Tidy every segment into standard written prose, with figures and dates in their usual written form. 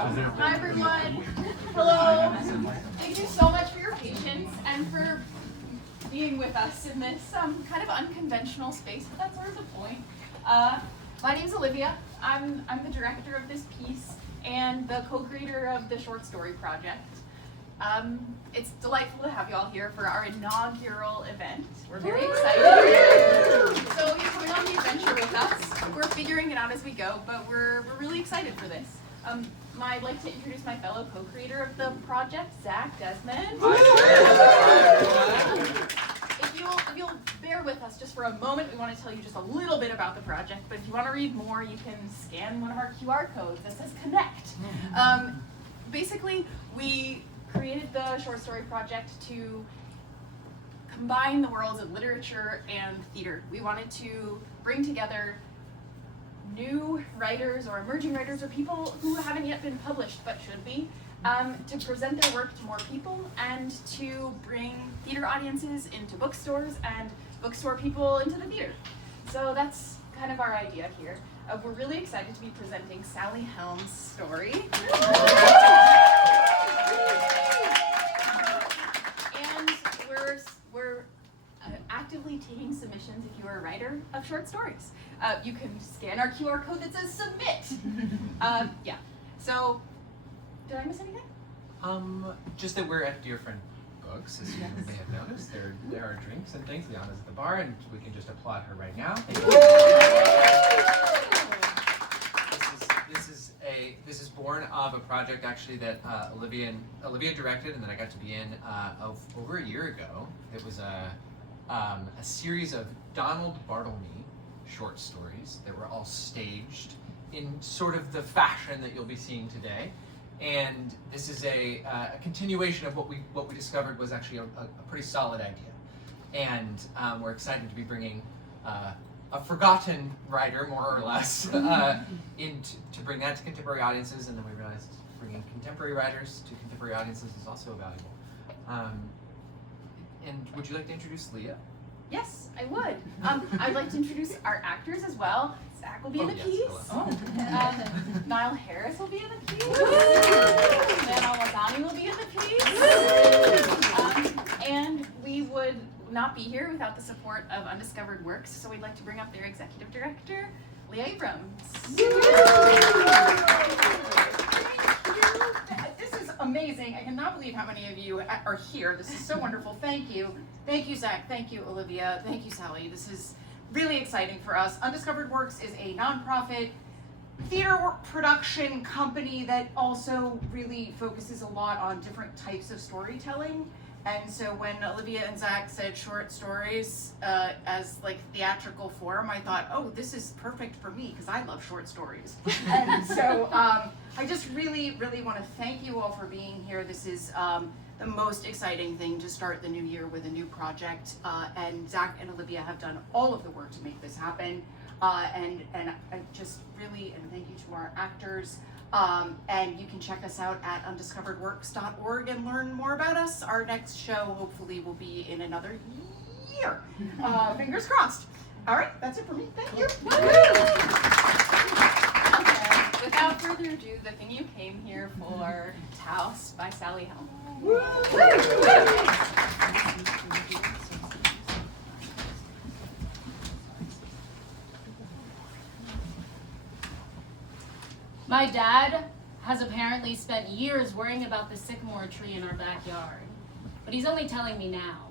Hi everyone. Hello. Thank you so much for your patience and for being with us in this kind of unconventional space, but that's sort of the point. My name's Olivia. I'm the director of this piece and the co-creator of the short story project. It's delightful to have you all here for our inaugural event. We're very excited. So you're coming on the adventure with us. We're figuring it out as we go, but we're really excited for this. I'd like to introduce my fellow co-creator of the project, Zach, Desmond. If you'll bear with us just for a moment, we want to tell you just a little bit about the project, but if you want to read more, you can scan one of our QR codes that says Connect. Basically, we created the short story project to combine the worlds of literature and theater. We wanted to bring together new writers or emerging writers or people who haven't yet been published but should be, to present their work to more people and to bring theater audiences into bookstores and bookstore people into the theater. So that's kind of our idea here. We're really excited to be presenting Sally Helm's story. And we're actively taking submissions if you are a writer of short stories. You can scan our QR code that says submit. Yeah. So, did I miss anything? Just that we're at Dear Friend Books, as you may have noticed. There are drinks and things. Liana's at the bar, and we can just applaud her right now. This is born of a project actually that Olivia directed, and that I got to be in over a year ago. It was a series of Donald Bartlemy short stories that were all staged in sort of the fashion that you'll be seeing today. And this is a continuation of what we discovered was actually a pretty solid idea. And we're excited to be bringing a forgotten writer, more or less, to bring that to contemporary audiences. And then we realized bringing contemporary writers to contemporary audiences is also valuable. And would you like to introduce Leah? Yes, I would. I'd like to introduce our actors as well. Zach will be in the piece. Nile Harris will be in the piece. Elwazani will be in the piece. And we would not be here without the support of Undiscovered Works, so we'd like to bring up their executive director, Leah Abrams. This is amazing. I cannot believe how many of you are here. This is so wonderful. Thank you. Thank you, Zach. Thank you, Olivia. Thank you, Sally. This is really exciting for us. Undiscovered Works is a nonprofit theater production company that also really focuses a lot on different types of storytelling. And so when Olivia and Zach said short stories as like theatrical form, I thought, oh, this is perfect for me because I love short stories. And so I just really, really want to thank you all for being here. This is the most exciting thing to start the new year with a new project. And Zach and Olivia have done all of the work to make this happen. And I just really, and thank you to our actors. And you can check us out at undiscoveredworks.org and learn more about us. Our next show hopefully will be in another year. Fingers crossed. All right, that's it for me. Thank you. Okay, without further ado, the thing you came here for, Taos by Sally Helm. My dad has apparently spent years worrying about the sycamore tree in our backyard, but he's only telling me now.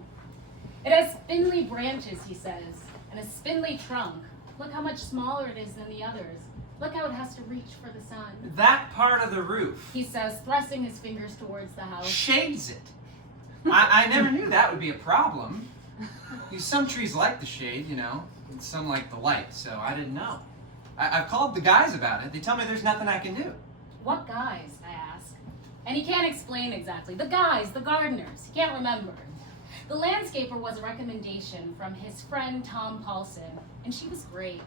It has spindly branches, he says, and a spindly trunk. Look how much smaller it is than the others. Look how it has to reach for the sun. That part of the roof, He says, thrusting his fingers towards the house. shades it. I never knew that would be a problem. Some trees like the shade, and some like the light, so I didn't know. I've called the guys about it. They tell me there's nothing I can do. What guys, I ask. And he can't explain exactly. The guys, the gardeners, he can't remember. The landscaper was a recommendation from his friend Tom Paulson, and she was great.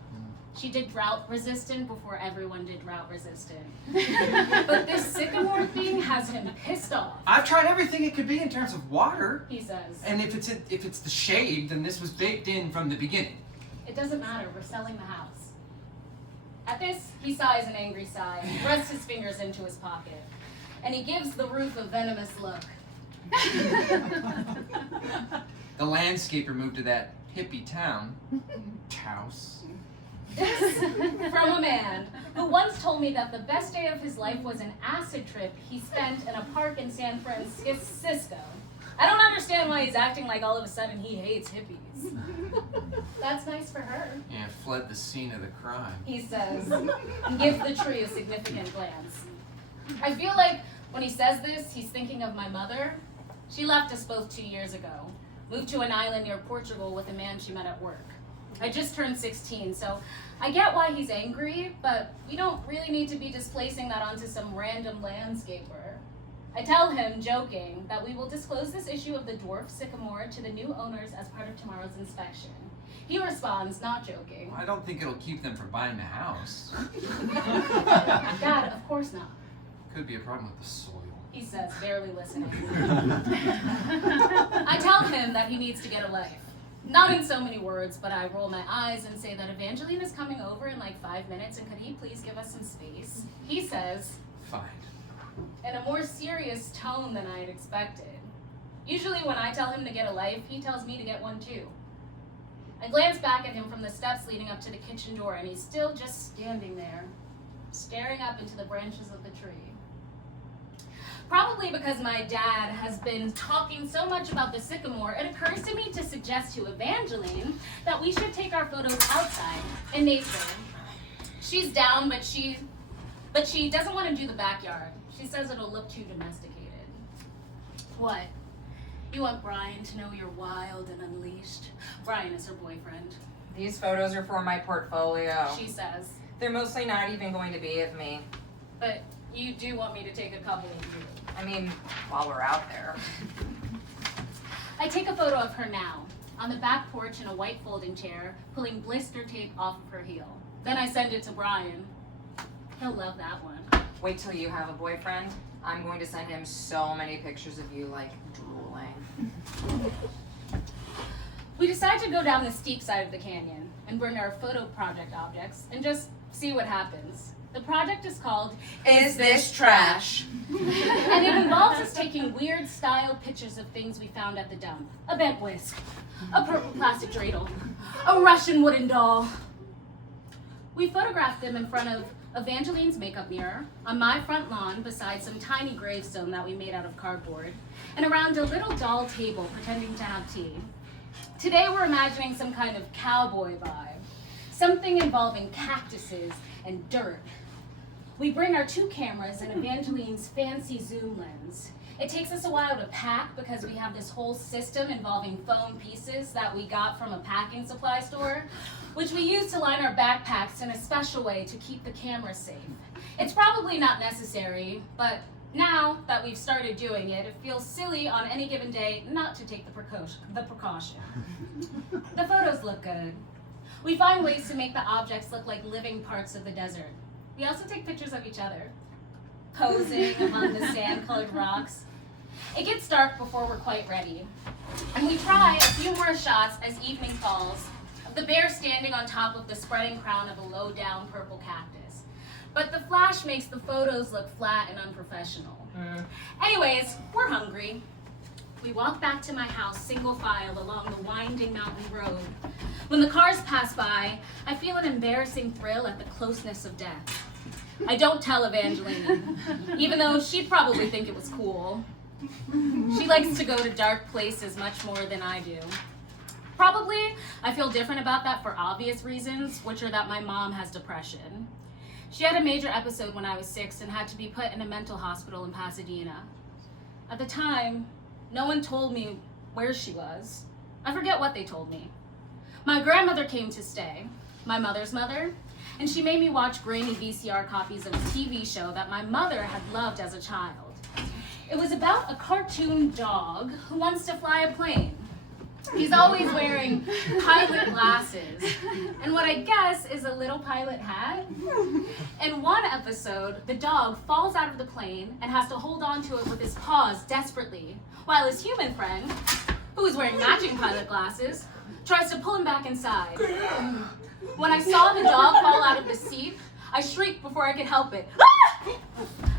She did drought resistant before everyone did drought resistant. But this sycamore thing has him pissed off. I've tried everything it could be in terms of water. He says. And if it's the shade, then this was baked in from the beginning. It doesn't matter, we're selling the house. At this, he sighs an angry sigh and thrusts his fingers into his pocket. And he gives the roof a venomous look. The landscaper moved to that hippie town, Taos. This from a man who once told me that the best day of his life was an acid trip he spent in a park in San Francisco. I don't understand why he's acting like all of a sudden he hates hippies. That's nice for her, Yeah, fled the scene of the crime. he says, and gives the tree a significant glance. I feel like when he says this, he's thinking of my mother. She left us both 2 years ago, moved to an island near Portugal with a man she met at work. I just turned 16, so I get why he's angry, but we don't really need to be displacing that onto some random landscaper. I tell him, joking, that we will disclose this issue of the dwarf sycamore to the new owners as part of tomorrow's inspection. He responds, not joking. I don't think it'll keep them from buying the house. Dad, of course not, Could be a problem with the soil. he says, barely listening. I tell him that he needs to get a life. Not in so many words, but I roll my eyes and say that Evangeline is coming over in like 5 minutes and could he please give us some space? He says, Fine. in a more serious tone than I had expected. Usually when I tell him to get a life, he tells me to get one too. I glance back at him from the steps leading up to the kitchen door and he's still just standing there, staring up into the branches of the tree. Probably because my dad has been talking so much about the sycamore, it occurs to me to suggest to Evangeline that we should take our photos outside in nature. She's down, but she doesn't want to do the backyard. She says it'll look too domesticated. What? You want Brian to know you're wild and unleashed? Brian is her boyfriend, These photos are for my portfolio. she says. They're mostly not even going to be of me. But you do want me to take a couple of you. I mean, while we're out there. I take a photo of her now, on the back porch in a white folding chair, pulling blister tape off of her heel. Then I send it to Brian. He'll love that one. Wait till you have a boyfriend. I'm going to send him so many pictures of you, like, drooling. We decide to go down the steep side of the canyon and bring our photo project objects and just see what happens. The project is called Is This Trash? and it involves us taking weird style pictures of things we found at the dump. A bent whisk, a purple plastic dreidel, a Russian wooden doll. We photographed them in front of Evangeline's makeup mirror, on my front lawn beside some tiny gravestone that we made out of cardboard, and around a little doll table pretending to have tea. Today we're imagining some kind of cowboy vibe, something involving cactuses and dirt. We bring our 2 cameras and Evangeline's fancy zoom lens. It takes us a while to pack because we have this whole system involving foam pieces that we got from a packing supply store, which we use to line our backpacks in a special way to keep the camera safe. It's probably not necessary, but now that we've started doing it, it feels silly on any given day not to take the precaution. The photos look good. We find ways to make the objects look like living parts of the desert. We also take pictures of each other, posing among the sand-colored rocks. It gets dark before we're quite ready, and we try a few more shots as evening falls of the bear standing on top of the spreading crown of a low-down purple cactus. But the flash makes the photos look flat and unprofessional. Anyways, we're hungry. We walk back to my house single file along the winding mountain road. When the cars pass by, I feel an embarrassing thrill at the closeness of death. I don't tell Evangeline, even though she'd probably think it was cool. She likes to go to dark places much more than I do. Probably, I feel different about that for obvious reasons, which are that my mom has depression. She had a major episode when I was 6 and had to be put in a mental hospital in Pasadena. At the time, no one told me where she was. I forget what they told me. My grandmother came to stay, my mother's mother, and she made me watch grainy VCR copies of a TV show that my mother had loved as a child. It was about a cartoon dog who wants to fly a plane. He's always wearing pilot glasses and what I guess is a little pilot hat. In one episode, the dog falls out of the plane and has to hold on to it with his paws desperately, while his human friend, who is wearing matching pilot glasses, tries to pull him back inside. When I saw the dog fall out of the seat, I shrieked before I could help it. Ah!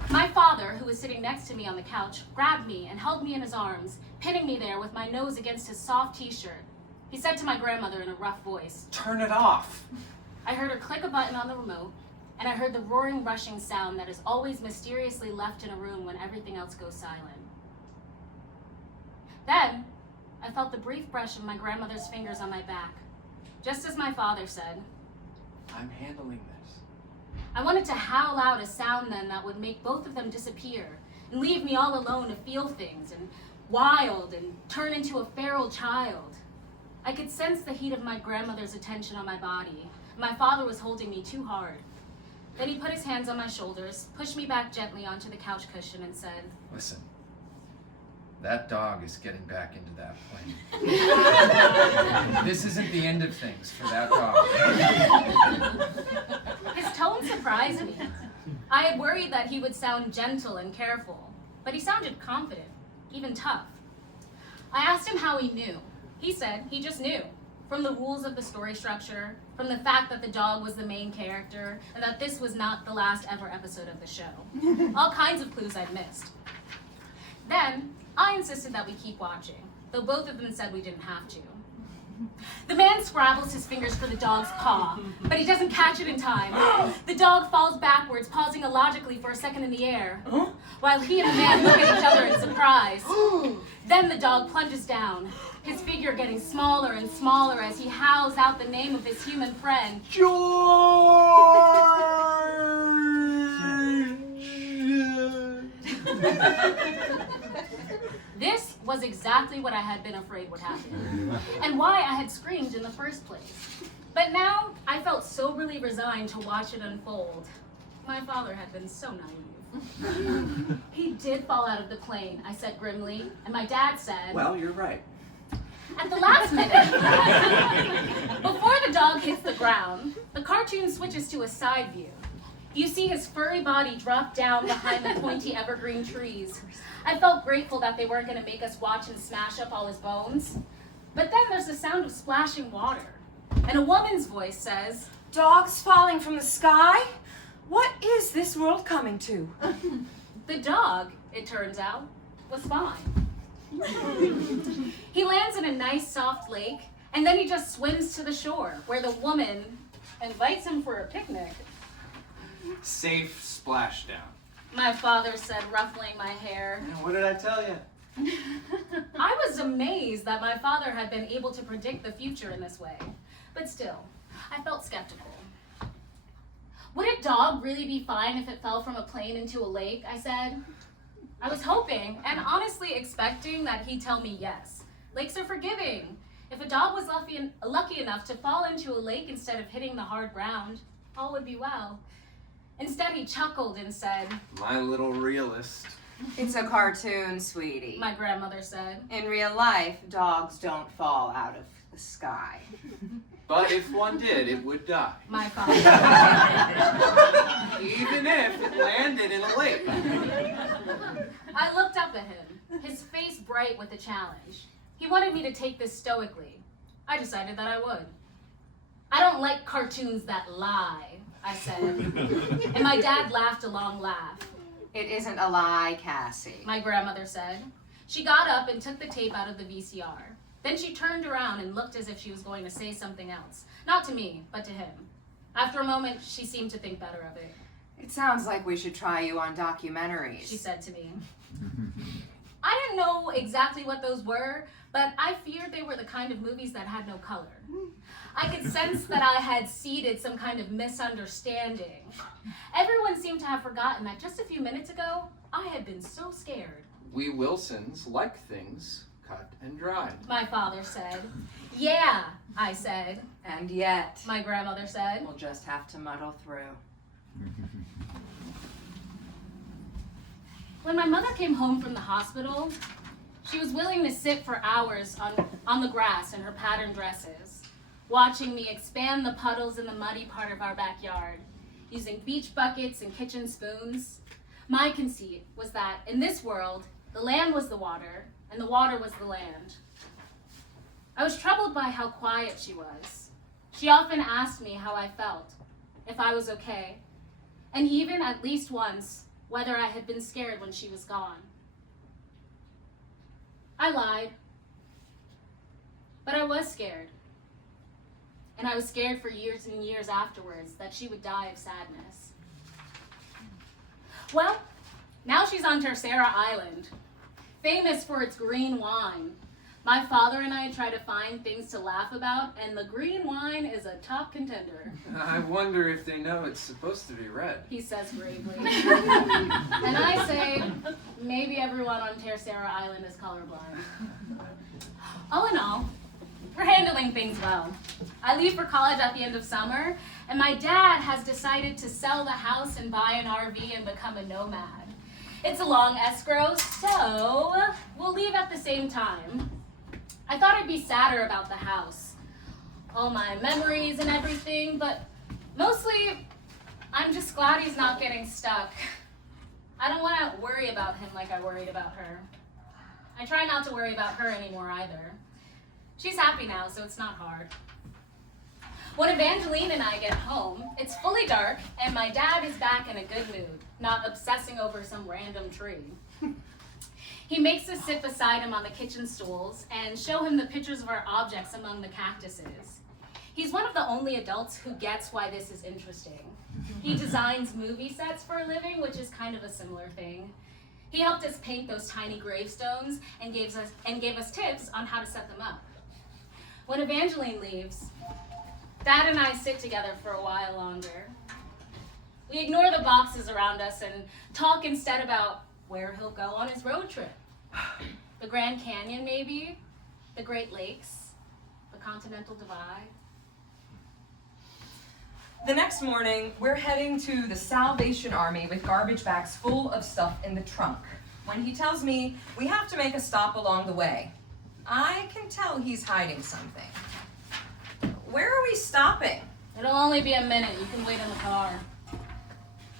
My father, who was sitting next to me on the couch, grabbed me and held me in his arms, pinning me there with my nose against his soft t-shirt. He said to my grandmother in a rough voice, Turn it off. I heard her click a button on the remote, and I heard the roaring, rushing sound that is always mysteriously left in a room when everything else goes silent. Then, I felt the brief brush of my grandmother's fingers on my back, just as my father said. I'm handling this. I wanted to howl out a sound then that would make both of them disappear and leave me all alone to feel things and wild and turn into a feral child. I could sense the heat of my grandmother's attention on my body. My father was holding me too hard. Then he put his hands on my shoulders, pushed me back gently onto the couch cushion and said, Listen, that dog is getting back into that plane. This isn't the end of things for that dog. His tone surprised me. I had worried that he would sound gentle and careful, but he sounded confident, even tough. I asked him how he knew. He said he just knew, from the rules of the story structure, from the fact that the dog was the main character, and that this was not the last ever episode of the show. All kinds of clues I'd missed. Then, I insisted that we keep watching, though both of them said we didn't have to. The man scrabbles his fingers for the dog's paw, but he doesn't catch it in time. The dog falls backwards, pausing illogically for a second in the air, while he and the man look at each other in surprise. Then the dog plunges down, his figure getting smaller and smaller as he howls out the name of his human friend. This was exactly what I had been afraid would happen, and why I had screamed in the first place. But now, I felt soberly resigned to watch it unfold. My father had been so naive. He did fall out of the plane, I said grimly, and my dad said, Well, you're right. at the last minute, before the dog hits the ground, the cartoon switches to a side view. You see his furry body drop down behind the pointy evergreen trees. I felt grateful that they weren't going to make us watch him smash up all his bones. But then there's the sound of splashing water, and a woman's voice says, Dogs falling from the sky? What is this world coming to? the dog, it turns out, was fine. He lands in a nice soft lake, and then he just swims to the shore, where the woman invites him for a picnic. Safe splashdown. My father said, ruffling my hair. And what did I tell you? I was amazed that my father had been able to predict the future in this way. But still, I felt skeptical. Would a dog really be fine if it fell from a plane into a lake? I said. I was hoping and honestly expecting that he'd tell me yes. Lakes are forgiving. If a dog was lucky enough to fall into a lake instead of hitting the hard ground, all would be well. Instead, he chuckled and said, My little realist. It's a cartoon, sweetie. my grandmother said. In real life, dogs don't fall out of the sky. But if one did, it would die. My father. Even if it landed in a lake. I looked up at him, his face bright with the challenge. He wanted me to take this stoically. I decided that I would. I don't like cartoons that lie, I said. And my dad laughed a long laugh. It isn't a lie, Cassie. My grandmother said. She got up and took the tape out of the VCR. Then she turned around and looked as if she was going to say something else. Not to me, but to him. After a moment, she seemed to think better of it. It sounds like we should try you on documentaries. She said to me. I didn't know exactly what those were, but I feared they were the kind of movies that had no color. I could sense that I had seeded some kind of misunderstanding. Everyone seemed to have forgotten that just a few minutes ago, I had been so scared. We Wilsons like things cut and dried. My father said. Yeah, I said. And yet, My grandmother said. we'll just have to muddle through. When my mother came home from the hospital, she was willing to sit for hours on the grass in her patterned dresses, watching me expand the puddles in the muddy part of our backyard, using beach buckets and kitchen spoons. My conceit was that in this world, the land was the water, and the water was the land. I was troubled by how quiet she was. She often asked me how I felt, if I was okay, And even at least once, whether I had been scared when she was gone. I lied. But I was scared. And I was scared for years and years afterwards that she would die of sadness. Well, now she's on Tercera Island, famous for its green wine. My father and I try to find things to laugh about, and the green wine is a top contender. I wonder if they know it's supposed to be red. He says gravely. And I say, maybe everyone on Tercera Island is colorblind. All in all, we're handling things well. I leave for college at the end of summer, and my dad has decided to sell the house and buy an RV and become a nomad. It's a long escrow, so we'll leave at the same time. I thought I'd be sadder about the house, all my memories and everything, but mostly I'm just glad he's not getting stuck. I don't want to worry about him like I worried about her. I try not to worry about her anymore either. She's happy now, so it's not hard. When Evangeline and I get home, it's fully dark, and my dad is back in a good mood, not obsessing over some random tree. He makes us sit beside him on the kitchen stools and show him the pictures of our objects among the cactuses. He's one of the only adults who gets why this is interesting. He designs movie sets for a living, which is kind of a similar thing. He helped us paint those tiny gravestones and gave us tips on how to set them up. When Evangeline leaves, Dad and I sit together for a while longer. We ignore the boxes around us and talk instead about where he'll go on his road trip. The Grand Canyon, maybe? The Great Lakes? The Continental Divide? The next morning, we're heading to the Salvation Army with garbage bags full of stuff in the trunk. When he tells me we have to make a stop along the way, I can tell he's hiding something. Where are we stopping? It'll only be a minute. You can wait in the car.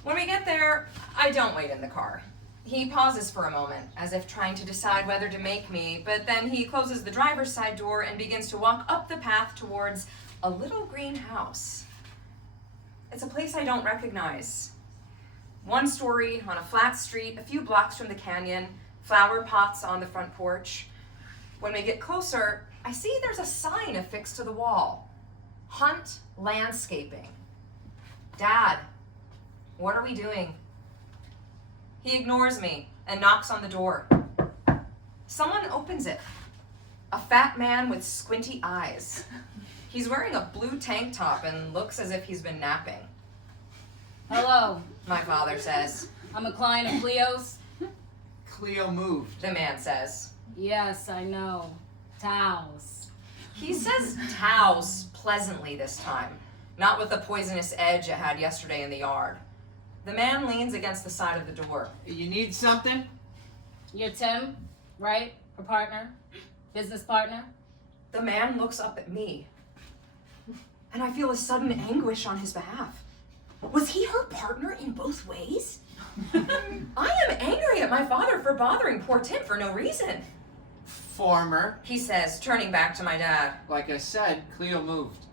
When we get there, I don't wait in the car. He pauses for a moment, as if trying to decide whether to make me, but then he closes the driver's side door and begins to walk up the path towards a little green house. It's a place I don't recognize. One story on a flat street, a few blocks from the canyon, flower pots on the front porch. When we get closer, I see there's a sign affixed to the wall. Hunt Landscaping. Dad, what are we doing? He ignores me and knocks on the door. Someone opens it. A fat man with squinty eyes. He's wearing a blue tank top and looks as if he's been napping. Hello, My father says. I'm a client of Cleo's. Cleo moved. The man says. Yes, I know. Taos. He says Taos pleasantly this time, not with the poisonous edge it had yesterday in the yard. The man leans against the side of the door. You need something? You're Tim, right? Her partner? Business partner? The man looks up at me, and I feel a sudden anguish on his behalf. Was he her partner in both ways? I am angry at my father for bothering poor Tim for no reason, Former. he says, turning back to my dad. Like I said, Cleo moved.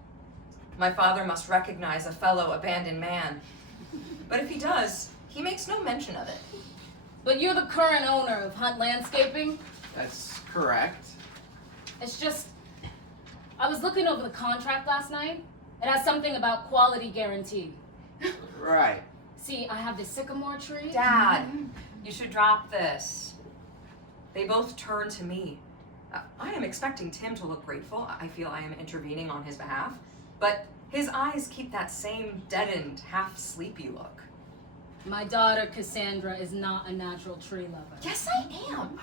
My father must recognize a fellow abandoned man. But if he does, he makes no mention of it. But you're the current owner of Hunt Landscaping? That's correct. It's just, I was looking over the contract last night. It has something about quality guarantee. Right. See, I have this sycamore tree. Dad, you should drop this. They both turn to me. I am expecting Tim to look grateful. I feel I am intervening on his behalf. But his eyes keep that same deadened, half-sleepy look. My daughter, Cassandra, is not a natural tree lover. Yes, I am.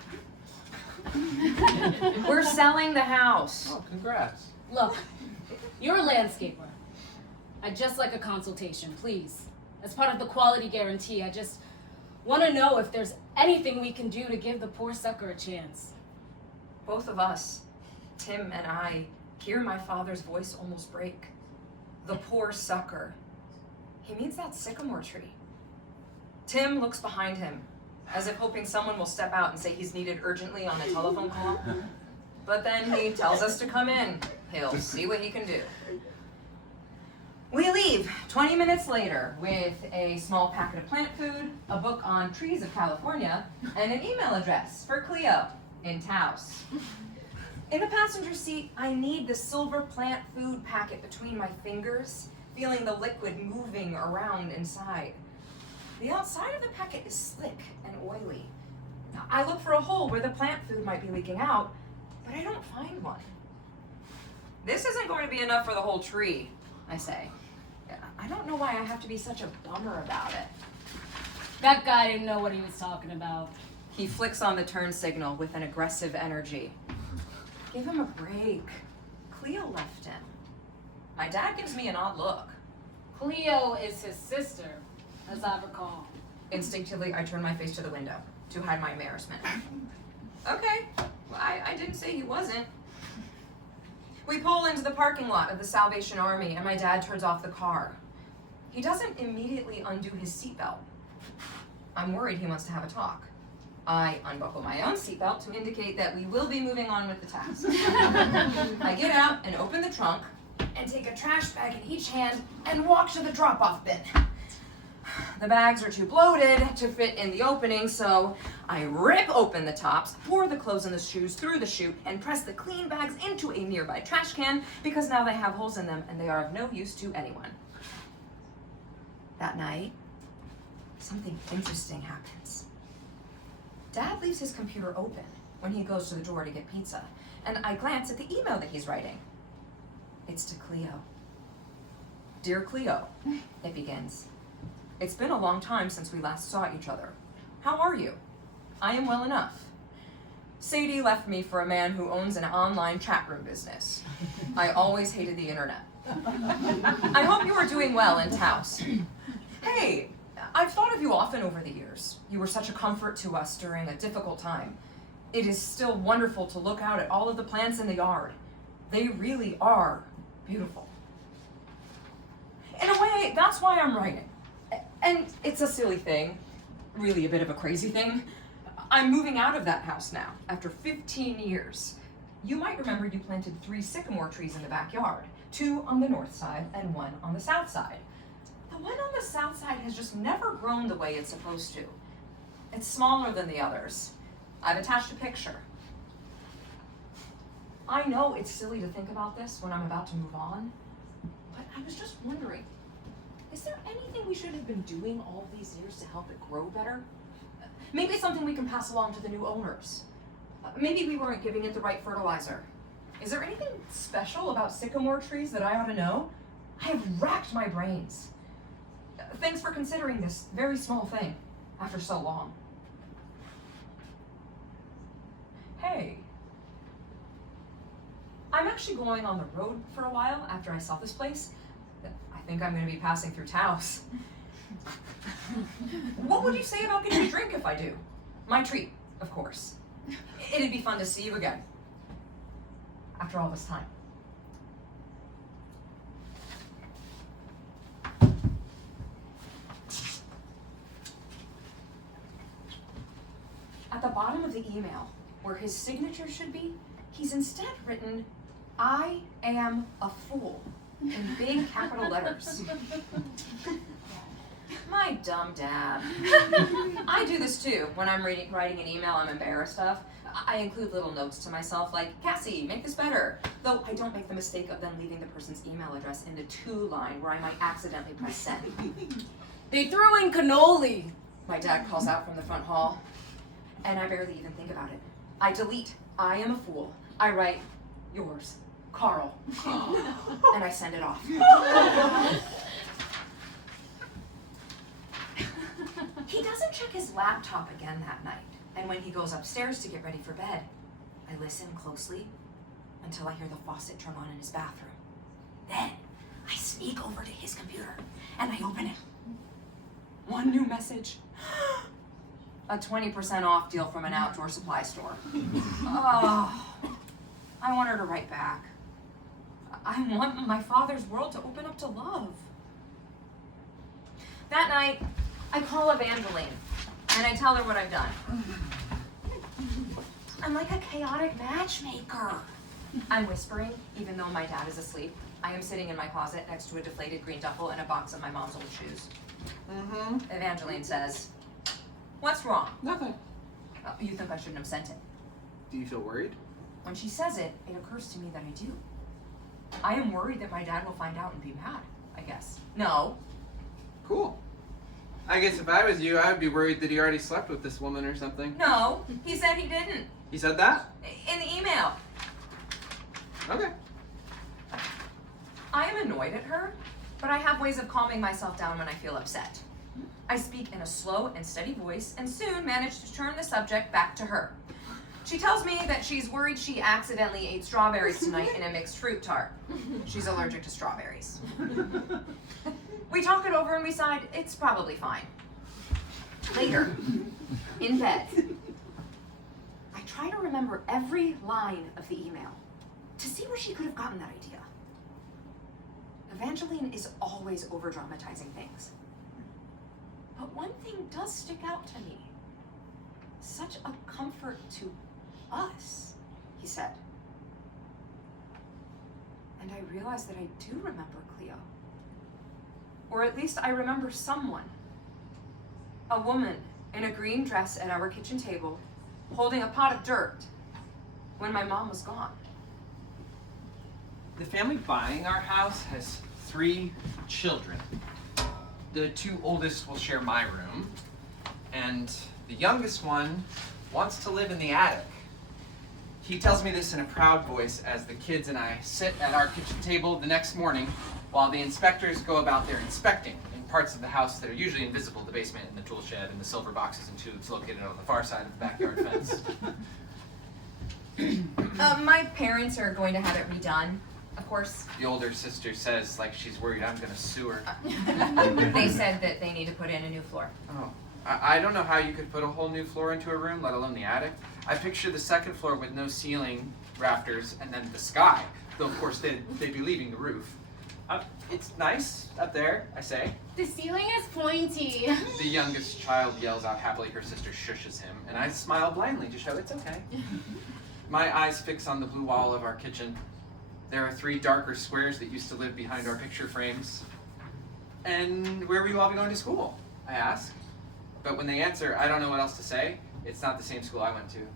We're selling the house. Oh, congrats. Look, you're a landscaper. I'd just like a consultation, please. As part of the quality guarantee, I just want to know if there's anything we can do to give the poor sucker a chance. Both of us, Tim and I, hear my father's voice almost break. The poor sucker. He means that sycamore tree. Tim looks behind him, as if hoping someone will step out and say he's needed urgently on a telephone call. But then he tells us to come in. He'll see what he can do. We leave 20 minutes later with a small packet of plant food, a book on trees of California, and an email address for Cleo in Taos. In the passenger seat, I knead the silver plant food packet between my fingers, feeling the liquid moving around inside. The outside of the packet is slick and oily. I look for a hole where the plant food might be leaking out, but I don't find one. This isn't going to be enough for the whole tree, I say. I don't know why I have to be such a bummer about it. That guy didn't know what he was talking about. He flicks on the turn signal with an aggressive energy. Give him a break. Cleo left him. My dad gives me an odd look. Cleo is his sister, as I recall. Instinctively, I turn my face to the window to hide my embarrassment. Okay, well, I didn't say he wasn't. We pull into the parking lot of the Salvation Army and my dad turns off the car. He doesn't immediately undo his seatbelt. I'm worried he wants to have a talk. I unbuckle my own seatbelt to indicate that we will be moving on with the task. I get out and open the trunk and take a trash bag in each hand and walk to the drop-off bin. The bags are too bloated to fit in the opening, so I rip open the tops, pour the clothes and the shoes through the chute, and press the clean bags into a nearby trash can because now they have holes in them and they are of no use to anyone. That night, something interesting happens. Dad leaves his computer open when he goes to the door to get pizza, and I glance at the email that he's writing. It's to Cleo. Dear Cleo, it begins. It's been a long time since we last saw each other. How are you? I am well enough. Sadie left me for a man who owns an online chat room business. I always hated the internet. I hope you are doing well in Taos. Hey, I've thought of you often over the years. You were such a comfort to us during a difficult time. It is still wonderful to look out at all of the plants in the yard. They really are beautiful. In a way, that's why I'm writing. And it's a silly thing, really a bit of a crazy thing. I'm moving out of that house now, after 15 years. You might remember you planted 3 sycamore trees in the backyard, 2 on the north side and 1 on the south side. The one on the south side has just never grown the way it's supposed to. It's smaller than the others. I've attached a picture. I know it's silly to think about this when I'm about to move on, but I was just wondering, is there anything we should have been doing all these years to help it grow better? Maybe it's something we can pass along to the new owners. Maybe we weren't giving it the right fertilizer. Is there anything special about sycamore trees that I ought to know? I have racked my brains. Thanks for considering this very small thing after so long. Hey, I'm actually going on the road for a while after I sell this place. I think I'm going to be passing through Taos. What would you say about getting a drink if I do? My treat, of course. It'd be fun to see you again. After all this time. At the bottom of the email, where his signature should be, he's instead written, I am a fool, in big capital letters. My dumb dad. I do this too. When I'm writing an email I'm embarrassed of, I include little notes to myself like, Cassie, make this better. Though I don't make the mistake of then leaving the person's email address in the to line where I might accidentally press send. They threw in cannoli. My dad calls out from the front hall, and I barely even think about it. I delete, I am a fool. I write, yours, Carl. And I send it off. He doesn't check his laptop again that night, and when he goes upstairs to get ready for bed, I listen closely until I hear the faucet turn on in his bathroom. Then I sneak over to his computer and I open it. One new message. A 20% off deal from an outdoor supply store. Oh, I want her to write back. I want my father's world to open up to love. That night, I call Evangeline, and I tell her what I've done. I'm like a chaotic matchmaker. I'm whispering, even though my dad is asleep. I am sitting in my closet next to a deflated green duffel and a box of my mom's old shoes. Mm-hmm. Evangeline says, "What's wrong?" Nothing. You think I shouldn't have sent it. Do you feel worried? When she says it, it occurs to me that I do. I am worried that my dad will find out and be mad, I guess. No. Cool. I guess if I was you, I would be worried that he already slept with this woman or something. No, he said he didn't. He said that? In the email. Okay. I am annoyed at her, but I have ways of calming myself down when I feel upset. I speak in a slow and steady voice and soon manage to turn the subject back to her. She tells me that she's worried she accidentally ate strawberries tonight in a mixed fruit tart. She's allergic to strawberries. We talk it over and we decide it's probably fine. Later, in bed, I try to remember every line of the email to see where she could have gotten that idea. Evangeline is always over-dramatizing things. But one thing does stick out to me. Such a comfort to us, he said. And I realize that I do remember Cleo. Or at least I remember someone. A woman in a green dress at our kitchen table, holding a pot of dirt, when my mom was gone. The family buying our house has 3 children. The 2 oldest will share my room, and the youngest one wants to live in the attic. He tells me this in a proud voice as the kids and I sit at our kitchen table the next morning while the inspectors go about their inspecting in parts of the house that are usually invisible, the basement and the tool shed and the silver boxes and tubes located on the far side of the backyard fence. My parents are going to have it redone, of course. The older sister says like she's worried I'm gonna sue her. They said that they need to put in a new floor. Oh, I don't know how you could put a whole new floor into a room, let alone the attic. I picture the second floor with no ceiling, rafters, and then the sky. Though of course they'd be leaving the roof. It's nice up there, I say. The ceiling is pointy. The youngest child yells out happily, her sister shushes him, and I smile blindly to show it's okay. My eyes fix on the blue wall of our kitchen. There are 3 darker squares that used to live behind our picture frames. And where will you all be going to school? I ask. But when they answer, I don't know what else to say. It's not the same school I went to.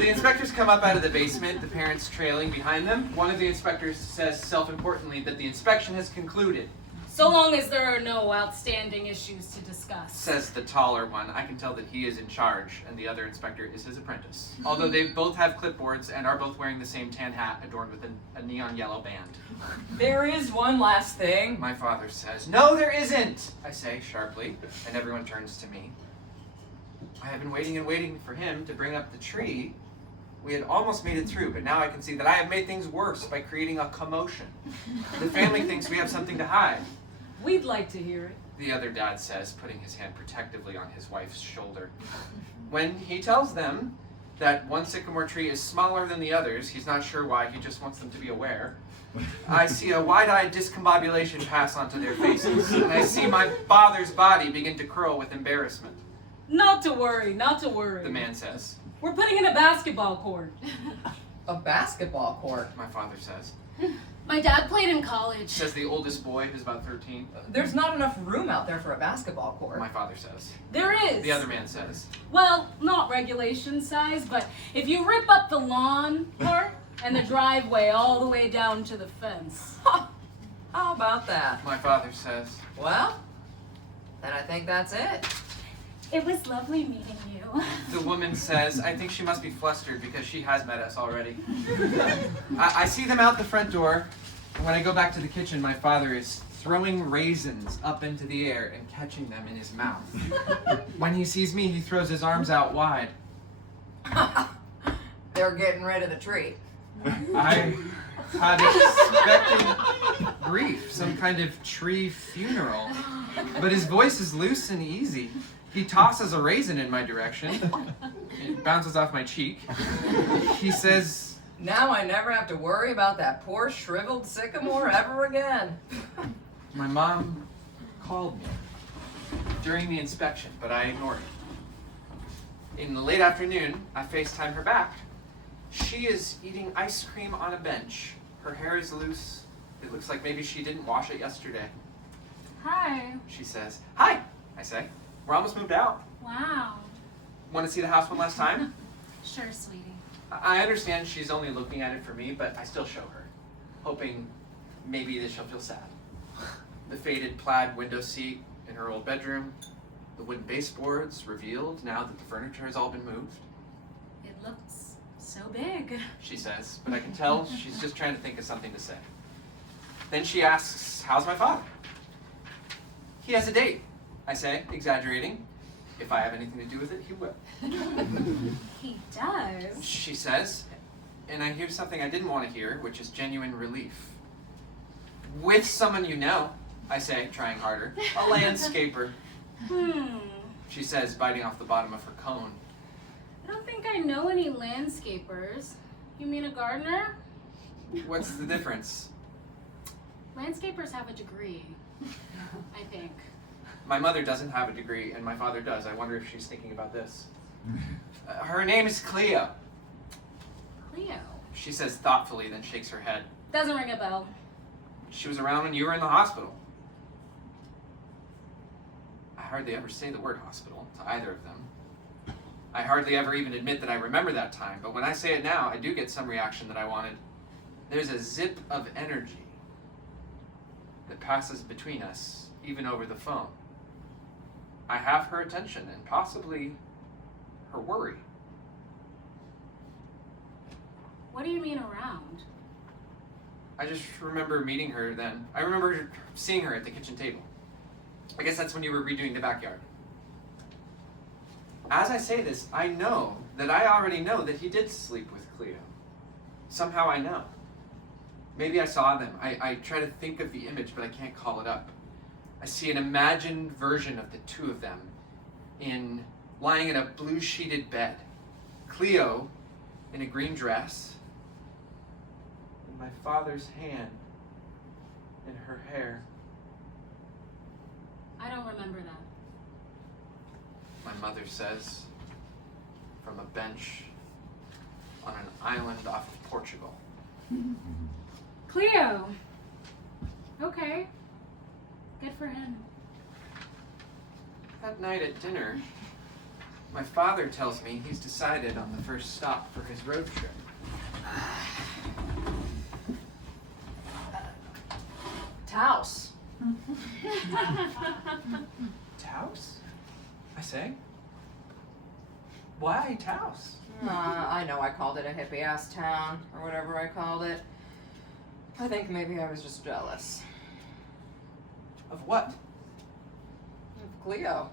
The inspectors come up out of the basement, the parents trailing behind them. One of the inspectors says self-importantly that the inspection has concluded. So long as there are no outstanding issues to discuss. Says the taller one. I can tell that he is in charge, and the other inspector is his apprentice. Although they both have clipboards and are both wearing the same tan hat adorned with a neon yellow band. There is one last thing. My father says, "No, there isn't," I say sharply, and everyone turns to me. I have been waiting and waiting for him to bring up the tree. We had almost made it through, but now I can see that I have made things worse by creating a commotion. The family thinks we have something to hide. We'd like to hear it. The other dad says, putting his hand protectively on his wife's shoulder. When he tells them that one sycamore tree is smaller than the others, he's not sure why, he just wants them to be aware. I see a wide-eyed discombobulation pass onto their faces, and I see my father's body begin to curl with embarrassment. Not to worry, not to worry. The man says. We're putting in a basketball court. A basketball court? My father says. My dad played in college. Says the oldest boy, who's about 13. There's not enough room out there for a basketball court. My father says. There is. The other man says. Well, not regulation size, but if you rip up the lawn part and the driveway all the way down to the fence. How about that? My father says. Well, then I think that's it. It was lovely meeting you. The woman says, I think she must be flustered because she has met us already. I see them out the front door, and when I go back to the kitchen, my father is throwing raisins up into the air and catching them in his mouth. When he sees me, he throws his arms out wide. They're getting rid of the tree. I had expecting grief, some kind of tree funeral. But his voice is loose and easy. He tosses a raisin in my direction. It bounces off my cheek. He says, Now I never have to worry about that poor shriveled sycamore ever again. my mom called me during the inspection, but I ignored it. In the late afternoon, I FaceTime her back. She is eating ice cream on a bench. Her hair is loose. It looks like maybe she didn't wash it yesterday. Hi. She says, "Hi," I say. "We're almost moved out. Wow. Want to see the house one last time?" Sure, sweetie. I understand she's only looking at it for me, but I still show her, hoping maybe that she'll feel sad. The faded plaid window seat in her old bedroom, the wooden baseboards revealed now that the furniture has all been moved. It looks so big. She says, but I can tell she's just trying to think of something to say. Then she asks, "How's my father?" "He has a date," I say, exaggerating. "If I have anything to do with it, he will." He does. She says, and I hear something I didn't want to hear, which is genuine relief. "With someone you know," I say, trying harder. "A landscaper," she says, biting off the bottom of her cone. I don't think I know any landscapers. You mean a gardener? What's the difference? Landscapers have a degree, I think. My mother doesn't have a degree, and my father does. I wonder if she's thinking about this. Her name is Cleo," Cleo. she says thoughtfully, then shakes her head. Doesn't ring a bell. "She was around when you were in the hospital." I hardly ever say the word hospital to either of them. I hardly ever even admit that I remember that time, but when I say it now, I do get some reaction that I wanted. There's a zip of energy that passes between us, even over the phone. I have her attention and possibly her worry. What do you mean around? I just remember meeting her then. I remember seeing her at the kitchen table. I guess that's when you were redoing the backyard. As I say this, I know that I already know that he did sleep with Cleo. Somehow I know. Maybe I saw them. I try to think of the image, but I can't call it up. I see an imagined version of the two of them lying in a blue sheeted bed. Cleo in a green dress, and my father's hand in her hair. I don't remember that. My mother says, from a bench on an island off of Portugal. Cleo. Okay. Good for him. That night at dinner, my father tells me he's decided on the first stop for his road trip. Taos. Taos? I say. Why Taos? I know I called it a hippie-ass town, or whatever I called it. I think maybe I was just jealous. Of what? Of Cleo.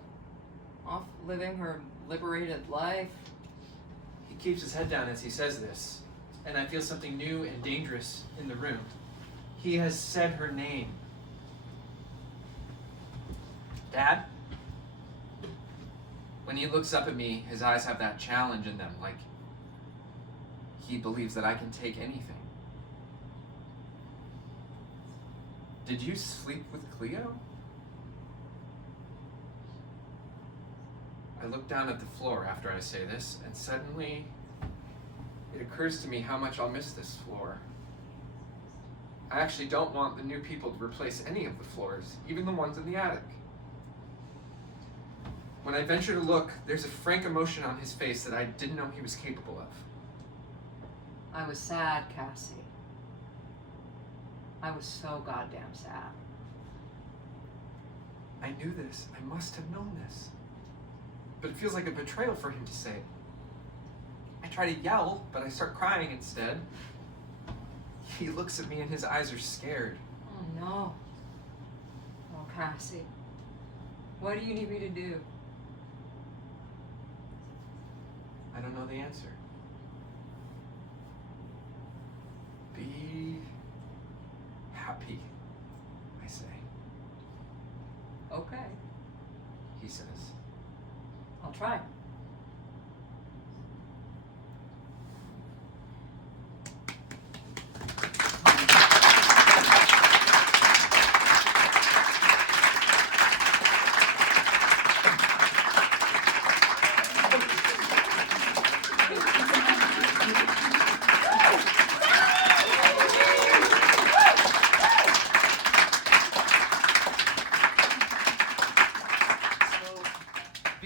Off living her liberated life. He keeps his head down as he says this, and I feel something new and dangerous in the room. He has said her name. Dad? When he looks up at me, his eyes have that challenge in them, like he believes that I can take anything. Did you sleep with Cleo? I look down at the floor after I say this, and suddenly it occurs to me how much I'll miss this floor. I actually don't want the new people to replace any of the floors, even the ones in the attic. When I venture to look, there's a frank emotion on his face that I didn't know he was capable of. I was sad, Cassie. I was so goddamn sad. I knew this. I must have known this. But it feels like a betrayal for him to say it. I try to yell, but I start crying instead. He looks at me and his eyes are scared. Oh no. Oh, Cassie. What do you need me to do? I don't know the answer. Be happy, I say. Okay, He says. I'll try.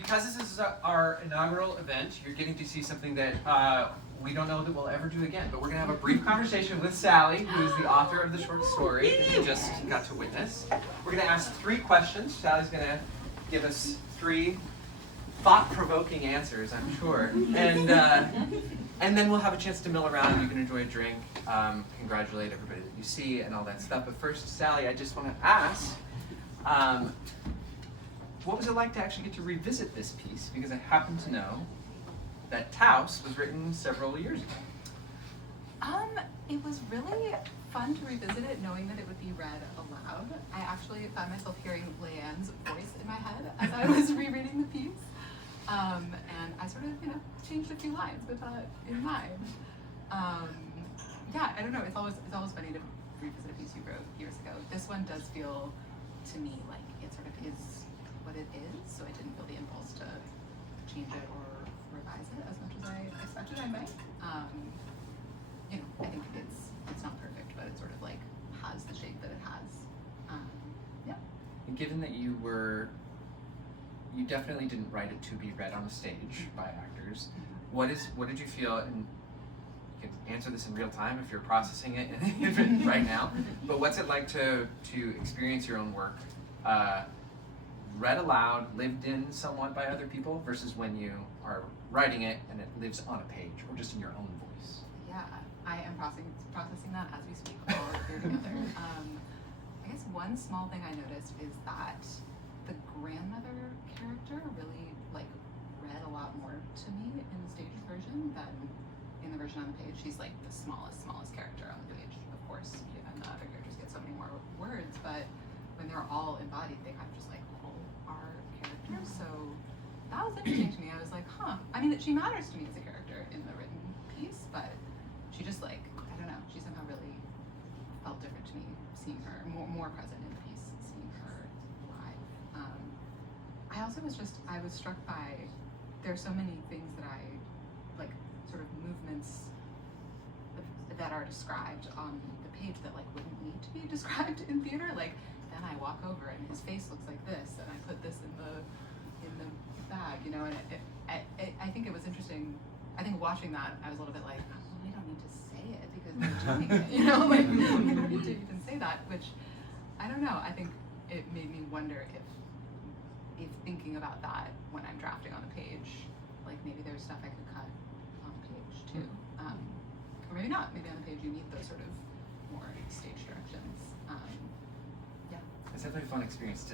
because this is our inaugural event, you're getting to see something that we don't know that we'll ever do again. But we're going to have a brief conversation with Sally, who is the author of the short story that you just got to witness. We're going to ask 3 questions. Sally's going to give us 3 thought-provoking answers, I'm sure. And then we'll have a chance to mill around. You can enjoy a drink, congratulate everybody that you see, and all that stuff. But first, Sally, I just want to ask, what was it like to actually get to revisit this piece? Because I happen to know that Taos was written several years ago. It was really fun to revisit it knowing that it would be read aloud. I actually found myself hearing Layan's voice in my head as I was rereading the piece. And I sort of, changed a few lines with that in mind. Yeah, I don't know, it's always funny to revisit a piece you wrote years ago. This one does feel, to me, like it sort of is what it is, so I didn't feel the impulse to change it or revise it as much as I expected I might. I think it's not perfect, but it sort of like has the shape that it has. Yeah. And given that you definitely didn't write it to be read on a stage by actors, what did you feel, and you can answer this in real time if you're processing it right now, but what's it like to experience your own work read aloud, lived in somewhat by other people, versus when you are writing it and it lives on a page or just in your own voice? Yeah, I am processing that as we speak while we're here together. I guess one small thing I noticed is that the grandmother character really read a lot more to me in the staged version than in the version on the page. She's like the smallest character on the page, of course, given the other characters get so many more words, but when they're all embodied, they kind of just all are characters. So that was interesting to me. I was like, huh. I mean, she matters to me as a character in the written piece, but she just I don't know, she somehow really felt different to me seeing her, more present in the piece, seeing her live. I also was struck by, there are so many things that I, sort of movements that are described on the page that wouldn't need to be described in theater. Then I walk over and his face looks like this, and I put this in the bag, and I think it was interesting. I think watching that, I was a little bit like, oh, we don't need to say it because they're doing it, we don't need to even say that, which, I don't know, I think it made me wonder if thinking about that when I'm drafting on a page, maybe there's stuff I could cut on the page too. Or maybe not, maybe on the page you need those sort of more stage directions. Yeah. It's definitely a fun experience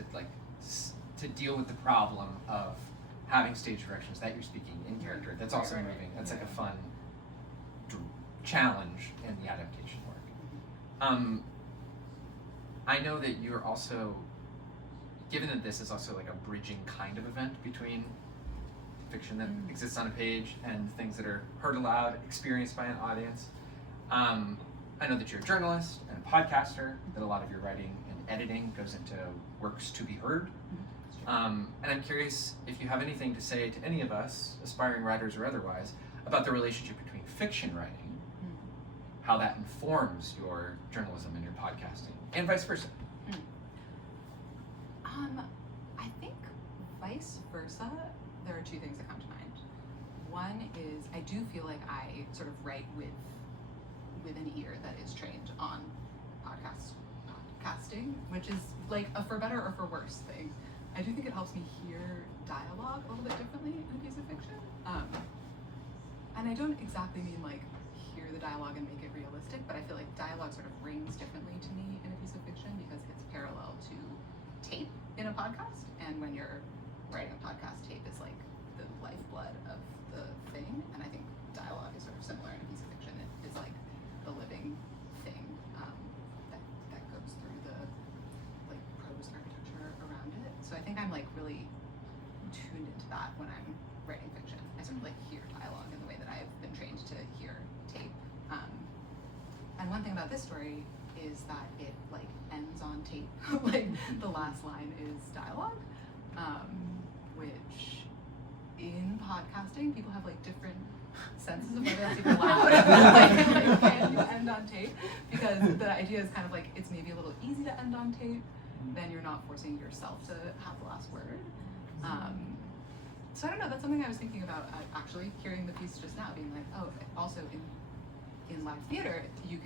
to deal with the problem of having stage directions that you're speaking in character. That's also moving. That's a fun challenge in the adaptation work. I know that you're also, given that this is also a bridging kind of event between fiction that exists on a page and things that are heard aloud, experienced by an audience. I know that you're a journalist and a podcaster, that a lot of your writing and editing goes into works to be heard. And I'm curious if you have anything to say to any of us, aspiring writers or otherwise, about the relationship between fiction writing, how that informs your journalism and your podcasting, and vice versa. I think vice versa, there are 2 things that come to mind. One is I do feel like I sort of write with an ear that is trained on podcasting, which is a for better or for worse thing. I do think it helps me hear dialogue a little bit differently in a piece of fiction. And I don't exactly mean hear the dialogue and make it realistic, but I feel like dialogue sort of rings differently to me in a piece of fiction because it's parallel to tape in a podcast. And when you're writing a podcast, tape is the lifeblood of the thing. And I think dialogue is sort of similar in a piece of fiction. It is the living thing that goes through the prose architecture around it. So I think I'm really tuned into that when I'm writing fiction. I sort of hear dialogue in the way that I've been trained to hear tape. And one thing about this story is that it ends on tape. The last line is dialogue, which in podcasting people have different senses of whether that's even allowed. Can you end on tape? Because the idea is kind of it's maybe a little easy to end on tape, then you're not forcing yourself to have the last word. So I don't know. That's something I was thinking about actually hearing the piece just now, being like, oh, also in live theater, you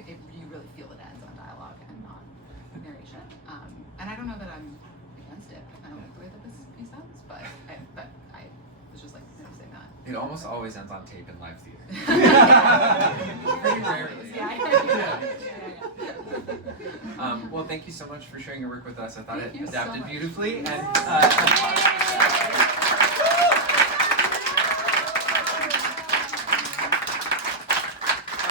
really feel it ends on dialogue and not narration. And I don't know that I'm against it. I don't like the way that this piece ends, but I was just like noticing that. It almost always ends on tape in live theater. Very rarely. Yeah. Well, thank you so much for sharing your work with us. I thought Thank it you so adapted much. beautifully. And